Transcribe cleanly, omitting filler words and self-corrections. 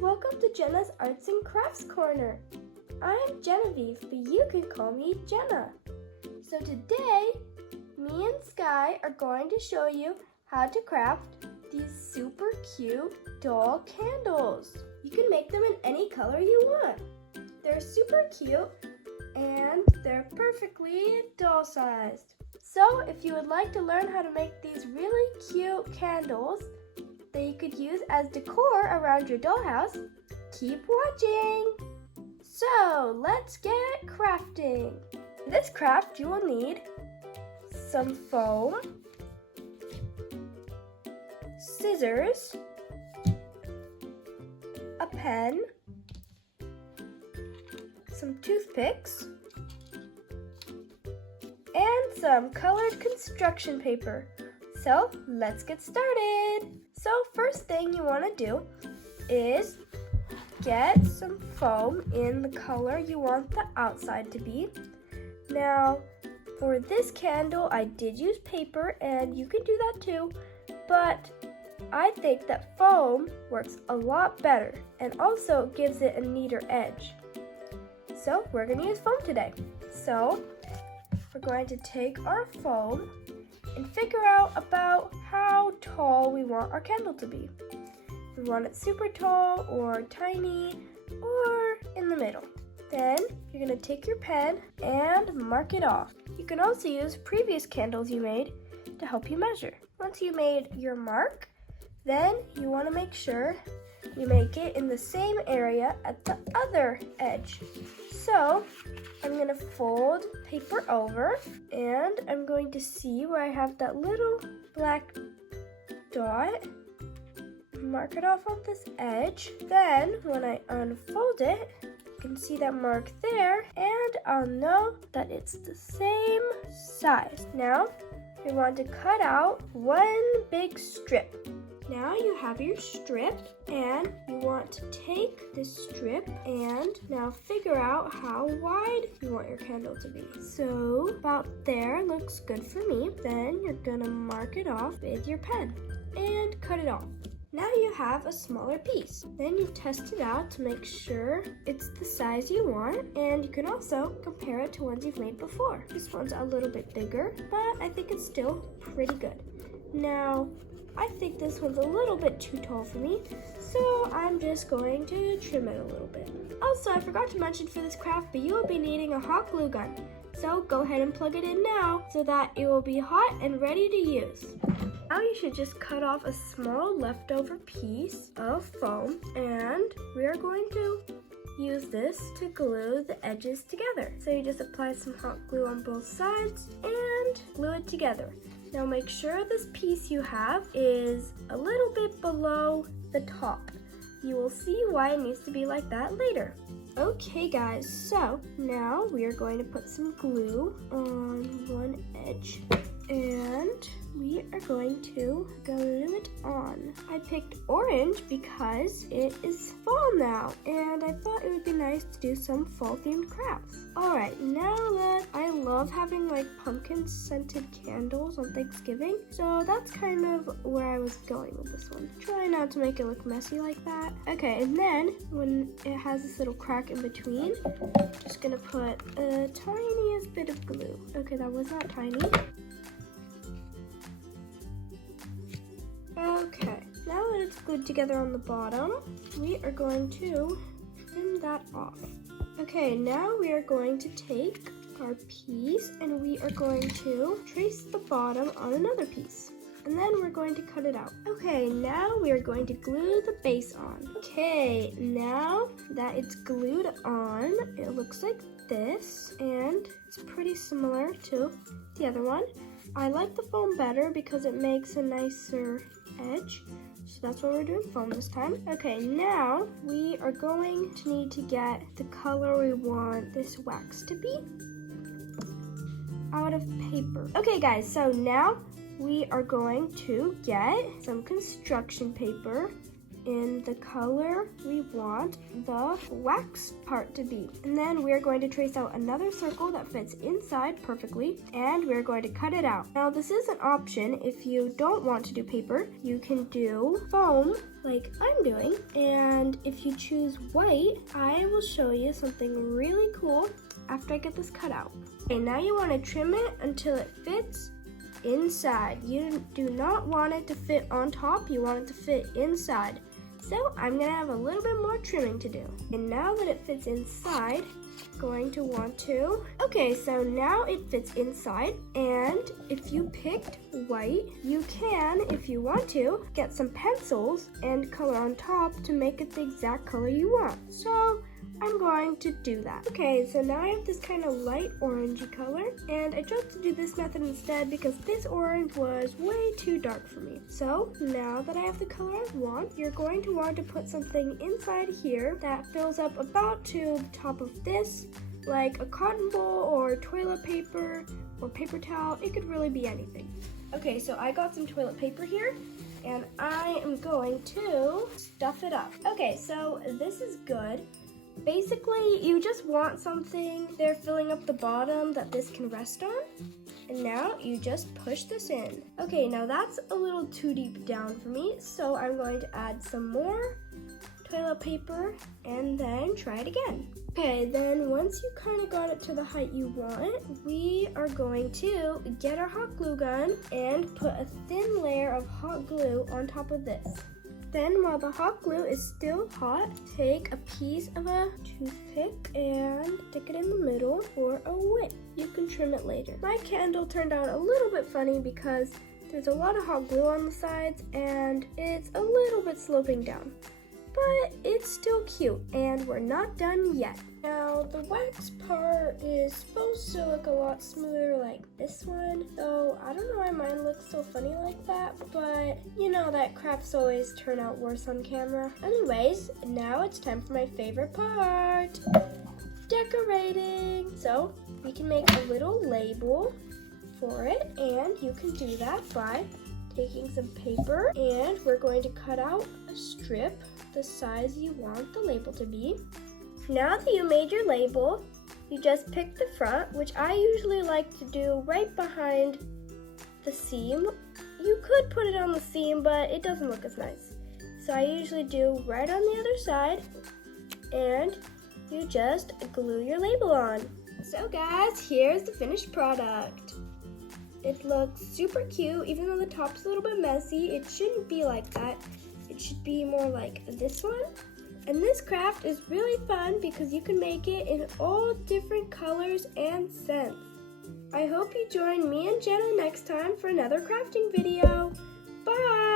welcome to Jenna's Arts and Crafts Corner. I'm Genevieve, but you can call me Jenna. So today, me and Skye are going to show you how to craft these super cute doll candles. You can make them in any color you want. They're super cute and they're perfectly doll-sized. So if you would like to learn how to make these really cute candles that you could use as decor around your dollhouse, keep watching. So let's get crafting. For this craft you will need some foam, scissors, a pen, some toothpicks, and some colored construction paper. So let's get started. So first thing you want to do is get some foam in the color you want the outside to be. Now for this candle I did use paper, and you can do that too, but I think that foam works a lot better and also gives it a neater edge. So we're going to use foam today. So we're going to take our foam and figure out about how tall we want our candle to be. We want it super tall or tiny or in the middle. Then you're going to take your pen and mark it off. You can also use previous candles you made to help you measure. Once you made your mark, then you want to make sure you make it in the same area at the other edge. So I'm going to fold paper over and I'm going to see where I have that little black dot. Mark it off on this edge. Then when I unfold it, you can see that mark there, and I'll know that it's the same size. Now we want to cut out one big strip. Now you have your strip, and you want to take this strip and now figure out how wide you want your candle to be. So about there looks good for me. Then you're gonna mark it off with your pen and cut it off. Now you have a smaller piece. Then you test it out to make sure it's the size you want, and you can also compare it to ones you've made before. This one's a little bit bigger, but I think it's still pretty good. Now, I think this one's a little bit too tall for me, so I'm just going to trim it a little bit. Also, I forgot to mention for this craft, but you will be needing a hot glue gun. So go ahead and plug it in now so that it will be hot and ready to use. Now you should just cut off a small leftover piece of foam, and we are going to use this to glue the edges together. So you just apply some hot glue on both sides and glue it together. Now make sure this piece you have is a little bit below the top. You will see why it needs to be like that later. Okay guys, so now we are going to put some glue on one edge and we are going to glue it on. I picked orange because it is fall now, and I thought it would be nice to do some fall themed crafts. Alright, now that I love having like pumpkin scented candles on Thanksgiving, so that's kind of where I was going with this one. Try not to make it look messy like that. Okay, and then when it has this little crack in between, just gonna put a tiniest bit of glue. Okay, that was not tiny. Okay, now that it's glued together on the bottom, we are going to trim that off. Okay, now we are going to take our piece and we are going to trace the bottom on another piece. And then we're going to cut it out. Okay, now we are going to glue the base on. Okay, now that it's glued on, it looks like this, and it's pretty similar to the other one. I like the foam better because it makes a nicer edge, so that's why we're doing foam this time. Okay, now we are going to need to get the color we want this wax to be out of paper. Okay guys, so now we are going to get some construction paper in the color we want the wax part to be. And then we're going to trace out another circle that fits inside perfectly, and we're going to cut it out. Now this is an option. If you don't want to do paper, you can do foam like I'm doing. And if you choose white, I will show you something really cool after I get this cut out. Okay, now you want to trim it until it fits inside. You do not want it to fit on top, you want it to fit inside. So I'm gonna have a little bit more trimming to do. And now that it fits inside, going to want to, okay, so now it fits inside, and if you picked white, you can, if you want to, get some pencils and color on top to make it the exact color you want. So I'm going to do that. Okay, so now I have this kind of light orangey color, and I chose to do this method instead because this orange was way too dark for me. So now that I have the color I want, you're going to want to put something inside here that fills up about to the top of this, like a cotton ball or toilet paper or paper towel. It could really be anything. Okay, so I got some toilet paper here, and I am going to stuff it up. Okay, so this is good. Basically, you just want something there filling up the bottom that this can rest on. And now you just push this in. Okay, now that's a little too deep down for me, so I'm going to add some more toilet paper and then try it again. Okay, then once you kind of got it to the height you want, we are going to get our hot glue gun and put a thin layer of hot glue on top of this. Then while the hot glue is still hot, take a piece of a toothpick and stick it in the middle for a wick. You can trim it later. My candle turned out a little bit funny because there's a lot of hot glue on the sides and it's a little bit sloping down. But it's still cute, and we're not done yet. Now, the wax part is supposed to look a lot smoother like this one, so I don't know why mine looks so funny like that, but you know that crafts always turn out worse on camera. Anyways, now it's time for my favorite part, decorating. So, we can make a little label for it, and you can do that by taking some paper, and we're going to cut out a strip the size you want the label to be. Now that you made your label, you just pick the front, which I usually like to do right behind the seam. You could put it on the seam, but it doesn't look as nice. So I usually do right on the other side, and you just glue your label on. So guys, here's the finished product. It looks super cute, even though the top's a little bit messy. It shouldn't be like that. It should be more like this one. And this craft is really fun because you can make it in all different colors and scents. I hope you join me and Jenna next time for another crafting video. Bye!